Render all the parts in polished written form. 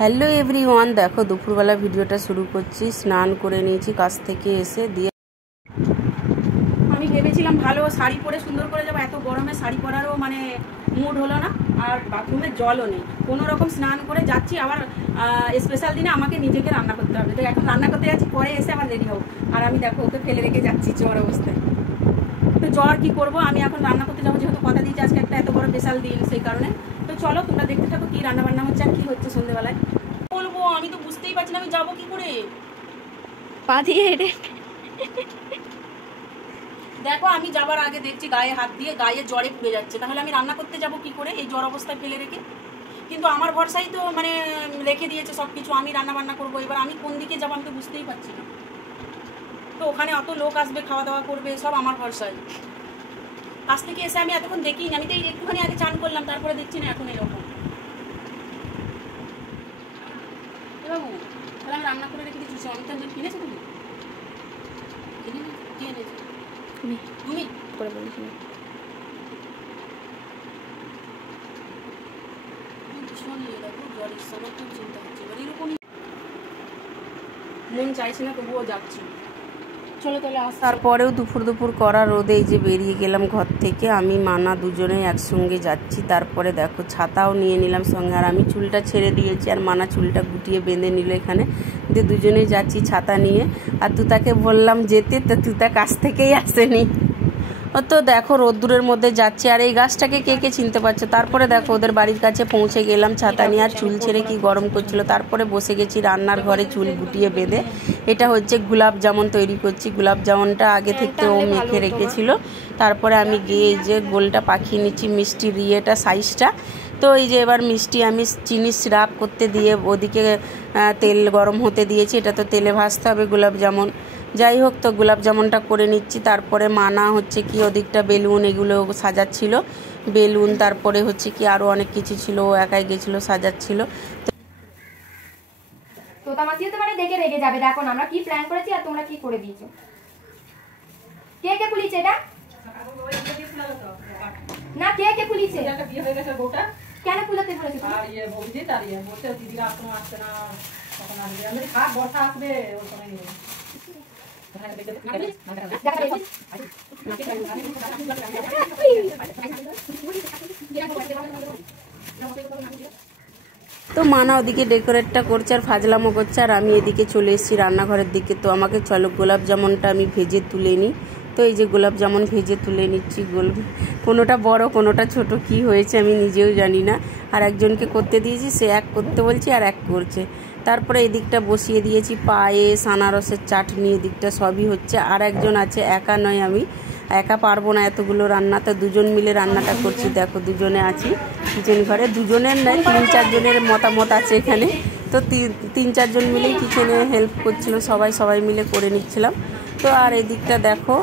Hello everyone, দেখো দুপুরবেলা ভিডিওটা শুরু করছি। স্নান করে নিয়েছি, কাছ থেকে এসে দিয়ে আমি ভেবেছিলাম ভালো শাড়ি পরে সুন্দর করে যাবো, এত গরমে শাড়ি পরারও মানে মুড হলো না, আর বাথরুমে জলও নেই। কোনো রকম স্নান করে যাচ্ছি, আবার স্পেশাল দিনে আমাকে নিজেকে রান্না করতে হবে। তো এখন রান্না করতে যাচ্ছি, পরে এসে আবার রেডি হবো। আর আমি দেখো ওকে ফেলে রেখে যাচ্ছি জ্বর অবস্থায়। তো জ্বর কি করব, আমি এখন রান্না করতে যাবো, যেহেতু কথা দিয়েছি আজকে একটা এত বড় স্পেশাল দিন, সেই কারণে। তো চলো তোমরা দেখতে থাকো কি রান্না বান্না হচ্ছে আর কি হচ্ছে সন্ধ্যেবেলায়। বলবো আমি তো বুঝতেই পারছি না আমি যাবো কি করে। পা দিয়ে হেঁটে দেখো আমি যাবার আগে দেখছি গায়ে হাত দিয়ে গায়ে জ্বরে পুড়ে যাচ্ছে, তাহলে আমি রান্না করতে যাব কি করে এই জ্বর অবস্থায় ফেলে রেখে? কিন্তু আমার ভরসাই তো মানে রেখে দিয়েছে সব কিছু, আমি রান্না বান্না করবো। এবার আমি কোন দিকে যাবো আমি তো বুঝতেই পারছি না। তো ওখানে অত লোক আসবে, খাওয়া দাওয়া করবে, সব আমার ভরসায়। কাছ থেকে এসে আমি এতক্ষণ দেখিনি, আমি তো একটুখানি আগে চান করলাম, তারপরে দেখছি না এখন এরকম। বাবু তাহলে আমি রান্না করে রেখে দিচ্ছি। অনেকটা কিনেছো তুমি? কি এনেছো তুমি? করে বলেছি মন চাইছে না, তবুও যাচ্ছি। চলো তাহলে তারপরেও দুপুর করা রোদে এই যে বেরিয়ে গেলাম ঘর থেকে। আমি মানা দুজনেই একসঙ্গে যাচ্ছি। তারপরে দেখো ছাতাও নিয়ে নিলাম সঙ্গে, আর আমি চুলটা ছেড়ে দিয়েছি আর মানা চুলটা গুটিয়ে বেঁধে নিল এখানে দিয়ে দুজনেই যাচ্ছি ছাতা নিয়ে। আর তুতাকে বললাম যেতে, তো তুতা কাছ থেকেই আসেনি। ও তো দেখো রোদ্দুরের মধ্যে যাচ্ছে, আর এই গাছটাকে কে কে চিনতে পারছে। তারপরে দেখো ওদের বাড়ির কাছে পৌঁছে গেলাম ছাতা নিয়ে, আর চুল ছেড়ে কি গরম করছিল। তারপরে বসে গেছি রান্নার ঘরে চুল গুটিয়ে বেঁধে। এটা হচ্ছে গোলাপ জামুন তৈরি করছি। গোলাপ জামুনটা আগে থেকে ও মেখে রেখেছিল, তারপরে আমি গিয়ে এই যে গোলটা পাকিয়ে নিচ্ছি মিষ্টির ইয়েটা সাইজটা। তো এই যে এবার মিষ্টি আমি চিনি সিরাপ করতে দিয়ে ওদিকে তেল গরম হতে দিয়েছি। এটা তো তেলে ভাজতে হবে গোলাপ জামুন। যাই হোক, তো গোলাপ জামুনটা করে নিচ্ছি। তারপরে মানা হচ্ছে কি ওদিকটা বেলুন এগুলো সাজাচ্ছিল, বেলুন তারপরে হচ্ছে কি আরও অনেক কিছু ছিল, ও একাই গেছিলো সাজাচ্ছিল। তোতা মাসি হতে পারে, দেখে রেগে যাবে। দেখো আমরা কি প্ল্যান করেছি আর তোমরা কি করে দিয়েছো। কে কে খুলিছে এটা? না কে কে খুলিছে? বিয়ে হয়ে গেছে বউটা, কেন খুলতে বলেছো? আর ইয়ে বৌদি তার ইয়ে বলছে দিদিরা এখনো আসছে না, তখন আসবে। আমি খাট বর্ষা আসবে ওর সময় তো মানা ওদিকে ডেকোরেটটা করছে আর ফাজলামো করছে, আর আমি এদিকে চলে এসেছি রান্নাঘরের দিকে। তো আমাকে চলো গোলাপ জামুনটা আমি ভেজে তুলে নিই। তো এই যে গোলাপ জামুন ভেজে তুলে নিচ্ছি। কোনোটা বড় কোনোটা ছোট, কি হয়েছে আমি নিজেও জানি না। আর একজনকে করতে দিয়েছি, সে এক করতে বলছি আর এক করছে। তারপরে এদিকটা বসিয়ে দিয়েছি পায়েস, আনারসের চাটনি, এদিকটা সবই হচ্ছে। আর একজন আছে, একা নয়, আমি একা পারবো না এতগুলো রান্না, তো দুজন মিলে রান্নাটা করছি। দেখো দুজনে আছি কিচেন ঘরে, দুজনের নয় 3-4 জনের মতামত আছে এখানে। তো 3-4 জন মিলেই কিচেনে হেল্প করছিল, সবাই মিলে করে নিচ্ছিলাম। তো আর এদিকটা দেখো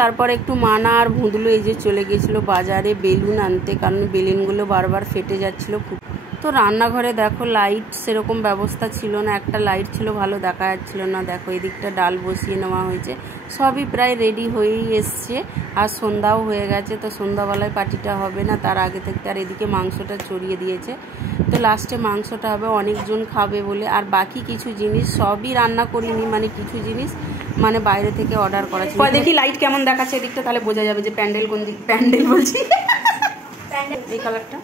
তারপরে একটু মানা আর ভুঁদলু এই যে চলে গেছিলো বাজারে বেলুন আনতে, কারণ বেলুনগুলো বারবার ফেটে যাচ্ছিলো। তো রান্নাঘরে দেখো লাইট সেরকম ব্যবস্থা ছিল না, একটা লাইট ছিল ভালো দেখা যাচ্ছিল না। দেখো এদিকটা ডাল বসিয়ে নেওয়া হয়েছে, সবই প্রায় রেডি হয়েই এসছে। আর সন্ধ্যাও হয়ে গেছে, তো সন্ধ্যাবেলায় পার্টিটা হবে না, তার আগে থেকে। আর এদিকে মাংসটা চড়িয়ে দিয়েছে, তো লাস্টে মাংসটা হবে অনেকজন খাবে বলে। আর বাকি কিছু জিনিস সবই রান্না করিনি, মানে কিছু জিনিস মানে বাইরে থেকে অর্ডার করা ছিল। দেখি লাইট কেমন দেখাচ্ছে এদিকটা, তাহলে বোঝা যাবে যে প্যান্ডেল কোন দিক। প্যান্ডেল বলছি এই কালারটা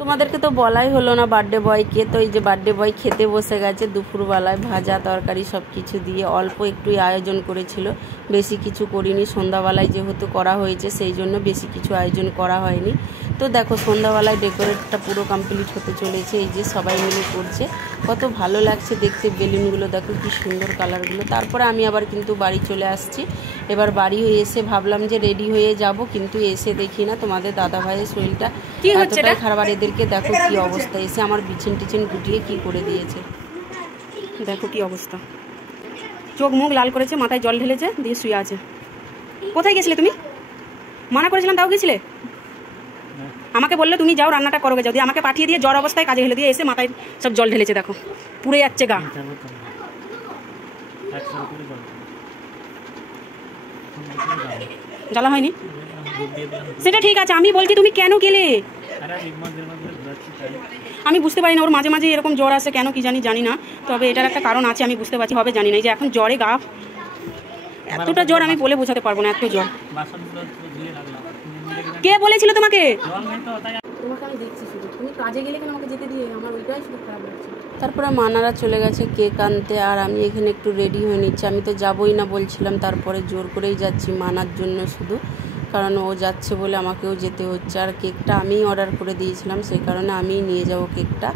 তোমাদেরকে তো বলাই হলো না বার্থডে বয়কে। তো এই যে বার্থডে বয় খেতে বসে গেছে দুপুরবেলায়, ভাজা তরকারি সব কিছু দিয়ে। অল্প একটুই আয়োজন করেছিল, বেশি কিছু করিনি। সন্ধ্যাবেলায় যেহেতু করা হয়েছে সেই জন্য বেশি কিছু আয়োজন করা হয়নি। তো দেখো সন্ধ্যাবেলায় ডেকোরেটটা পুরো কমপ্লিট হতে চলেছে। এই যে সবাই মিলে করছে, কত ভালো লাগছে দেখতে। বেলুনগুলো দেখো কি সুন্দর কালারগুলো। তারপরে আমি আবার কিন্তু বাড়ি চলে আসছি। এবার বাড়ি এসে ভাবলাম যে রেডি হয়ে যাব, কিন্তু এসে দেখি না তোমাদের দাদা ভাইয়ের শরীরটা এতটাই খারাপ। আর এদেরকে দেখো কি অবস্থা, এসে আমার বিছান টিছান গুটিয়ে কি করে দিয়েছে। দেখো কি অবস্থা, চোখ মুখ লাল করেছে, মাথায় জল ঢেলেছে, দিয়ে শুয়ে আছে। কোথায় গেছিলে তুমি? মানা করেছিলাম তাও গেছিলে? আমাকে বললে তুমি যাও রান্নাটা করো, যাও দিয়ে আমাকে পাঠিয়ে দিয়ে জ্বর অবস্থায় কাজে হেলে দিয়ে এসে মাথায় সব জল ঢেলেছে, দেখো পুড়ে যাচ্ছে গা। জ্বালা হয়নি সেটা ঠিক আছে, আমি বলছি তুমি কেন গেলে? আমি বুঝতে পারি না, ওর মাঝে মাঝে এরকম জ্বর আসে কেন কি জানি না, তবে এটার একটা কারণ আছে, আমি বুঝতে পারছি, হবে জানি না। যে এখন জ্বরে গা এতটা জ্বর আমি বলে বোঝাতে পারবো না, এত জ্বর। কে বলেছিল তোমাকে? তোমাকে আমি দেখছি শুধু, তুমি কাজে গেলে কেন আমাকে যেতে দিয়ে, আমার ওইটাই শুধু খারাপ লাগছে। তারপরে মানারা চলে গেছে কেক আনতে, আর আমি এখানে একটু রেডি হয়ে নিচ্ছি। আমি তো যাবই না বলছিলাম, তারপরে জোর করেই যাচ্ছি মানার জন্য শুধু, কারণ ও যাচ্ছে বলে আমাকেও যেতে হচ্ছে। আর কেকটা আমিই অর্ডার করে দিয়েছিলাম, সেই কারণে আমিই নিয়ে যাব কেকটা।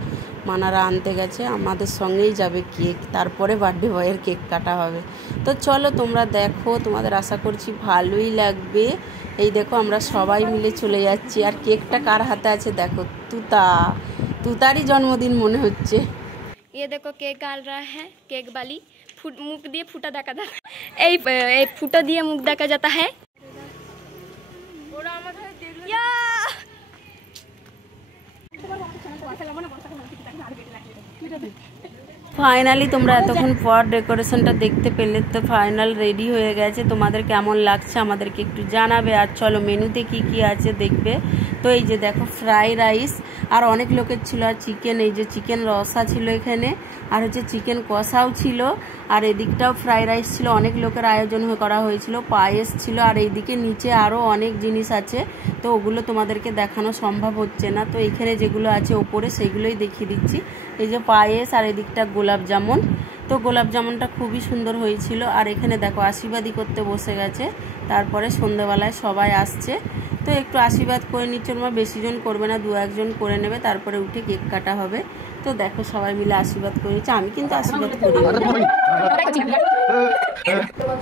মানারা আনতে গেছে, আমাদের সঙ্গেই যাবে কেক, তারপরে বার্থডে বয়ের কেক কাটা হবে। তো চলো তোমরা দেখো, তোমাদের আশা করছি ভালোই লাগবে। এই দেখো আমরা সবাই মিলে চলে যাচ্ছি। আর কেকটা কার হাতে আছে দেখো, তুতারই জন্মদিন মনে হচ্ছে। ये देखो केक गाल रहा है, केक वाली मुख दिए फूटा देखा जाता है, फूटा दिए मुख देखा जाता है। ফাইনালি তোমরা এতক্ষণ পর ডেকোরেশনটা দেখতে পেলে, তো ফাইনাল রেডি হয়ে গেছে। তোমাদের কেমন লাগছে আমাদেরকে একটু জানাবে। আর চলো মেনুতে কি কি আছে দেখবে। তো এই যে দেখো ফ্রাই রাইস, আর অনেক লোকের ছিল, আর চিকেন, এই যে চিকেন রসা ছিল এখানে, আর হচ্ছে চিকেন কষাও ছিল, আর এদিকটাও ফ্রাই রাইস ছিল, অনেক লোকের আয়োজন করা হয়েছিল, পায়েস ছিল, আর এইদিকে নিচে আরও অনেক জিনিস আছে, তো ওগুলো তোমাদেরকে দেখানো সম্ভব হচ্ছে না। তো এখানে যেগুলো আছে ওপরে সেগুলোই দেখিয়ে দিচ্ছি। এই যে পায়েস, আর এদিকটা গোলাপ জামুন, তো গোলাপ জামুনটা খুবই সুন্দর হয়েছিল। আর এখানে দেখো আশীর্বাদই করতে বসে গেছে, তারপরে সন্ধ্যেবেলায় সবাই আসছে, তো একটু আশীর্বাদ করে নিচ্ছে। ওরা বেশি জন করবে না, 2-1 জন করে নেবে, তারপরে উঠে কেক কাটা হবে। তো দেখো সবাই মিলে আশীর্বাদ করে নিচ্ছে, আমি কিন্তু আশীর্বাদ করি।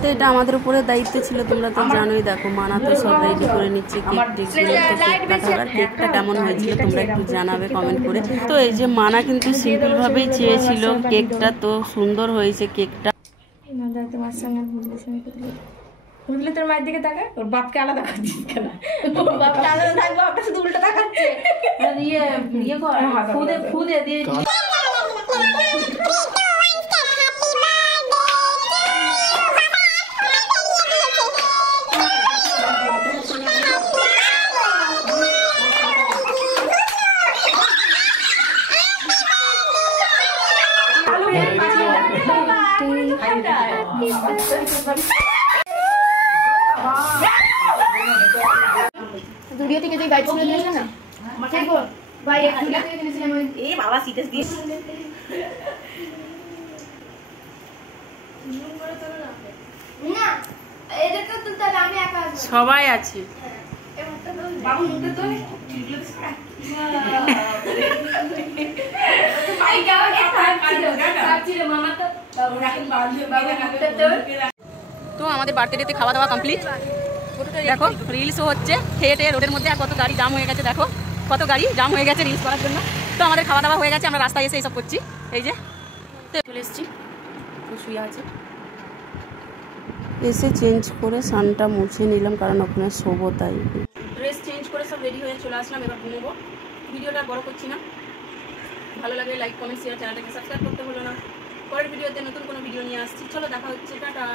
তো এটা আমাদের উপরে দায়িত্ব ছিল, তোমরা তো জানোই। দেখো মানা তো সব রেডি করে নিচ্ছে কেক টেকগুলো, তো কেক কাটা হবে। আর কেকটা কেমন হয়েছিল তোমরা একটু জানাবে কমেন্ট করে। তো এই যে মানা কিন্তু সিম্পলভাবেই চেয়েছিল কেকটা, তো সুন্দর হয়েছে কেকটা। তোমার সঙ্গে বুঝলি, তোর মায়ের দিকে তাকা, ওর বাপকে আলাদা করছিস কেন? ওর বাপকে আলাদা থাকবো, বাপটা শুধু উল্টো তাকাচ্ছে। ইয়ে কর, ফুদে দিয়ে ভিডিও থেকে যে গাইড করে দিয়েছে না, ঠিক গো ভাই, এক ভিডিও থেকে কিনেছিলাম ওই। এই বাবা সিরিয়াস দিয়ে না, এদেরকে তো তাহলে আমি একা আসবো। সবাই আছে। বাবু মুখে তো তো আমাদের বার্থডেতে খাওয়া দাওয়া কমপ্লিট। দেখো রিলসও হচ্ছে, খেয়ে টেয়ে রোডের মধ্যে। আর কত গাড়ি জাম হয়ে গেছে, দেখো কত গাড়ি জাম হয়ে গেছে রিলস করার জন্য। তো আমাদের খাওয়া দাওয়া হয়ে গেছে, আমরা রাস্তায় এসে এইসব করছি। এই যে চলে এসেছি, শুয়ে আছে। এসে চেঞ্জ করে সানটা মুছে নিলাম, কারণ ওখানে শোবো, তাই ড্রেস চেঞ্জ করে সব রেডি হয়ে চলে আসলাম। এবার ঘুমোবো। ভিডিওটা বড় করছি না, ভালো লাগে লাইক কমেন্ট শেয়ার, চ্যানেলটাকে সাবস্ক্রাইব করতে হলো না। পরের ভিডিওতে নতুন কোনো ভিডিও নিয়ে আসছি। চলো দেখা হচ্ছে, টাটা।